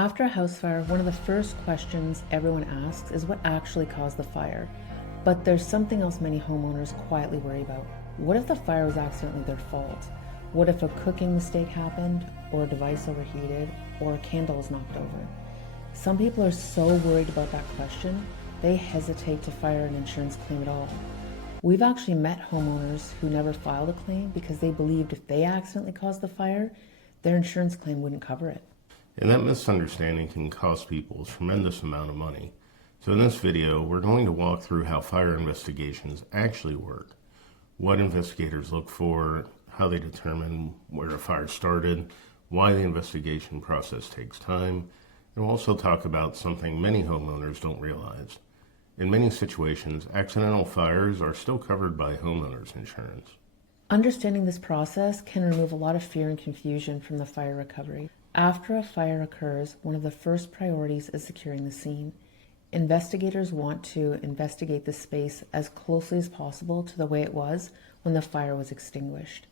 After a house fire, one of the first questions everyone asks is what actually caused the fire. But there's something else many homeowners quietly worry about. What if the fire was accidentally their fault? What if a cooking mistake happened, or a device overheated, or a candle was knocked over? Some people are so worried about that question, they hesitate to file an insurance claim at all. We've actually met homeowners who never filed a claim because they believed if they accidentally caused the fire, their insurance claim wouldn't cover it. And that misunderstanding can cost people a tremendous amount of money. So in this video, we're going to walk through how fire investigations actually work, what investigators look for, how they determine where a fire started, why the investigation process takes time, and we'll also talk about something many homeowners don't realize. In many situations, accidental fires are still covered by homeowners insurance. Understanding this process can remove a lot of fear and confusion from the fire recovery. After a fire occurs, one of the first priorities is securing the scene. Investigators want to investigate the space as closely as possible to the way it was when the fire was extinguished.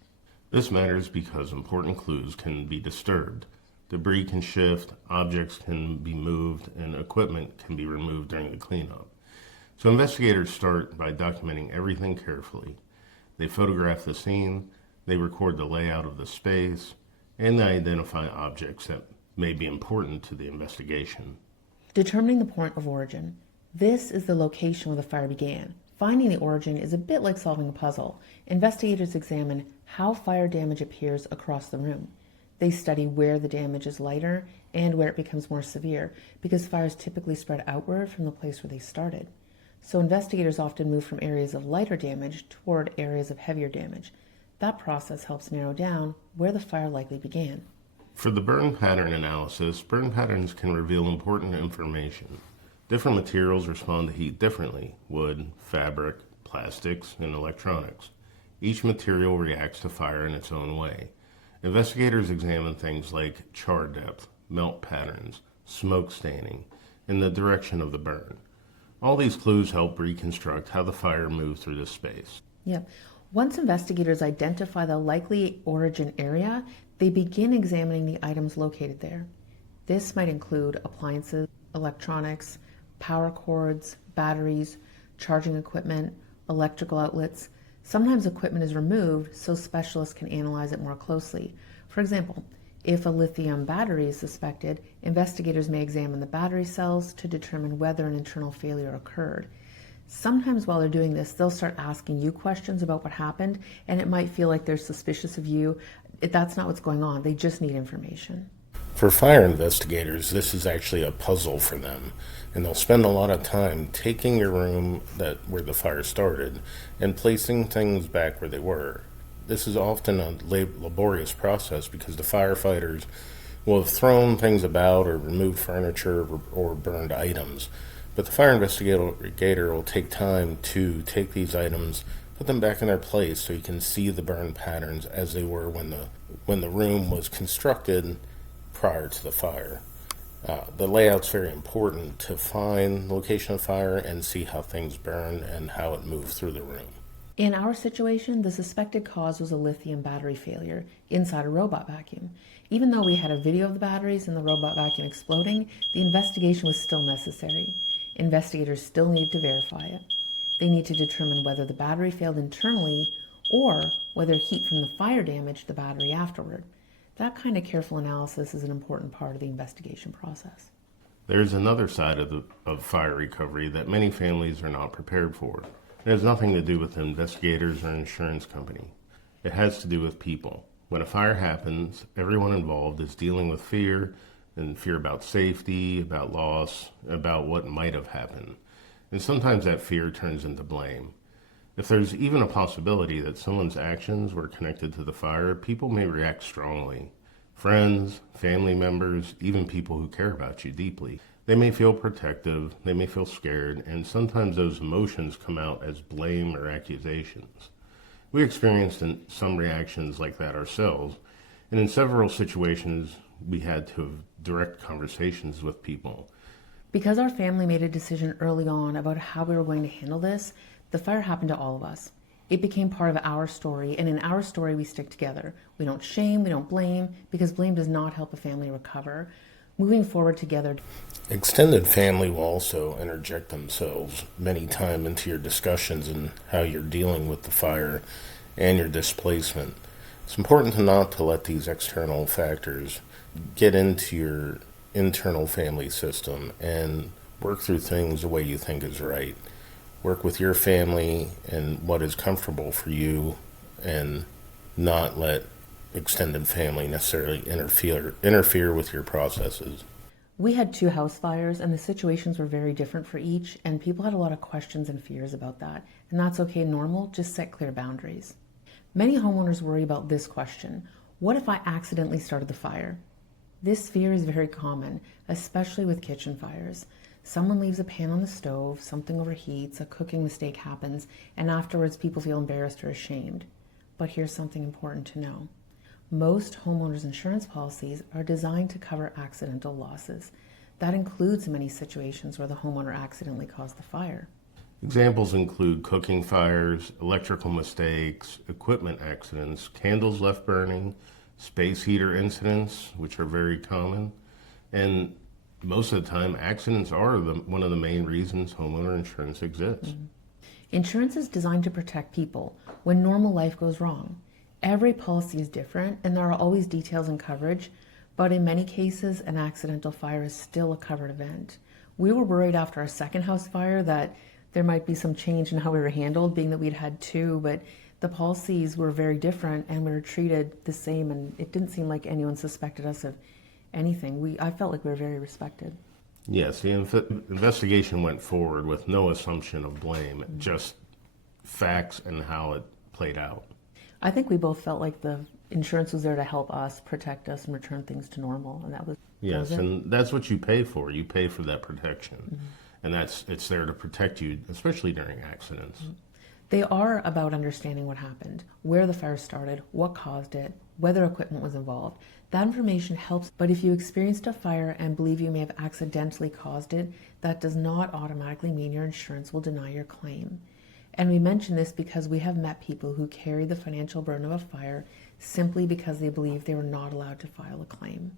This matters because important clues can be disturbed. Debris can shift, objects can be moved, and equipment can be removed during the cleanup. So investigators start by documenting everything carefully. They photograph the scene, they record the layout of the space, and they identify objects that may be important to the investigation. Determining the point of origin. This is the location where the fire began. Finding the origin is a bit like solving a puzzle. Investigators examine how fire damage appears across the room. They study where the damage is lighter and where it becomes more severe, because fires typically spread outward from the place where they started. So investigators often move from areas of lighter damage toward areas of heavier damage. That process helps narrow down where the fire likely began. For the burn pattern analysis, burn patterns can reveal important information. Different materials respond to heat differently: wood, fabric, plastics, and electronics. Each material reacts to fire in its own way. Investigators examine things like char depth, melt patterns, smoke staining, and the direction of the burn. All these clues help reconstruct how the fire moved through the space. Yep. Once investigators identify the likely origin area, they begin examining the items located there. This might include appliances, electronics, power cords, batteries, charging equipment, electrical outlets. Sometimes equipment is removed so specialists can analyze it more closely. For example, if a lithium battery is suspected, investigators may examine the battery cells to determine whether an internal failure occurred. Sometimes while they're doing this, they'll start asking you questions about what happened, and it might feel like they're suspicious of you. That's not what's going on. They just need information. For fire investigators, this is actually a puzzle for them, and they'll spend a lot of time taking your room where the fire started and placing things back where they were. This is often a laborious process because the firefighters will have thrown things about or removed furniture or burned items. But the fire investigator will take time to take these items, put them back in their place so you can see the burn patterns as they were when the room was constructed prior to the fire. The layout's very important to find the location of fire and see how things burn and how it moved through the room. In our situation, the suspected cause was a lithium battery failure inside a robot vacuum. Even though we had a video of the batteries and the robot vacuum exploding, the investigation was still necessary. Investigators still need to verify it. They need to determine whether the battery failed internally or whether heat from the fire damaged the battery afterward. That kind of careful analysis is an important part of the investigation process. There's another side of fire recovery that many families are not prepared for. It has nothing to do with investigators or insurance company. It has to do with people. When a fire happens, everyone involved is dealing with fear, and fear about safety, about loss, about what might have happened. And sometimes that fear turns into blame. If there's even a possibility that someone's actions were connected to the fire, people may react strongly. Friends, family members, even people who care about you deeply. They may feel protective, they may feel scared, and sometimes those emotions come out as blame or accusations. We experienced some reactions like that ourselves, and in several situations, we had to have direct conversations with people. Because our family made a decision early on about how we were going to handle this, the fire happened to all of us. It became part of our story, and in our story we stick together. We don't shame, we don't blame, because blame does not help a family recover. Moving forward together. Extended family will also interject themselves many times into your discussions and how you're dealing with the fire and your displacement. It's important not to let these external factors get into your internal family system and work through things the way you think is right. Work with your family and what is comfortable for you, and not let extended family necessarily interfere with your processes. We had 2 house fires, and the situations were very different for each, and people had a lot of questions and fears about that. And that's okay and normal, just set clear boundaries. Many homeowners worry about this question: what if I accidentally started the fire? This fear is very common, especially with kitchen fires. Someone leaves a pan on the stove, something overheats, a cooking mistake happens, and afterwards people feel embarrassed or ashamed. But here's something important to know. Most homeowners insurance policies are designed to cover accidental losses. That includes many situations where the homeowner accidentally caused the fire. Examples include cooking fires, electrical mistakes, equipment accidents, candles left burning, space heater incidents, which are very common, and most of the time, accidents are one of the main reasons homeowner insurance exists. Insurance is designed to protect people when normal life goes wrong. Every policy is different, and there are always details in coverage, but in many cases, an accidental fire is still a covered event. We were worried after our second house fire that there might be some change in how we were handled, being that we'd had 2, but the policies were very different, and we were treated the same, and it didn't seem like anyone suspected us of anything. I felt like we were very respected. Yes, the investigation went forward with no assumption of blame, just facts and how it played out. I think we both felt like the insurance was there to help us, protect us, and return things to normal, and that was it. And that's what you pay for. You pay for that protection, and it's there to protect you, especially during accidents. They are about understanding what happened, where the fire started, what caused it, whether equipment was involved. That information helps, but if you experienced a fire and believe you may have accidentally caused it, that does not automatically mean your insurance will deny your claim. And we mention this because we have met people who carry the financial burden of a fire simply because they believe they were not allowed to file a claim.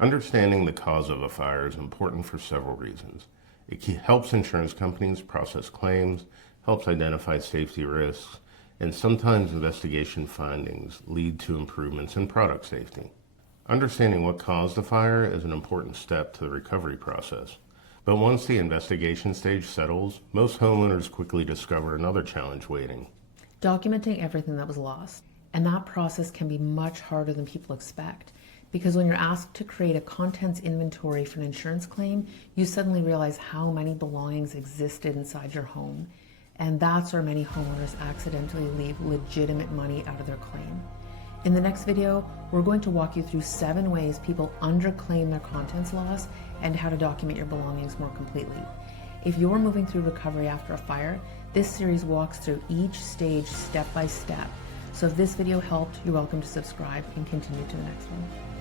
Understanding the cause of a fire is important for several reasons. It helps insurance companies process claims, helps identify safety risks, and sometimes investigation findings lead to improvements in product safety. Understanding what caused the fire is an important step to the recovery process. But once the investigation stage settles, most homeowners quickly discover another challenge waiting: documenting everything that was lost. And that process can be much harder than people expect, because when you're asked to create a contents inventory for an insurance claim, you suddenly realize how many belongings existed inside your home. And that's where many homeowners accidentally leave legitimate money out of their claim. In the next video, we're going to walk you through 7 ways people underclaim their contents loss and how to document your belongings more completely. If you're moving through recovery after a fire, this series walks through each stage step by step. So if this video helped, you're welcome to subscribe and continue to the next one.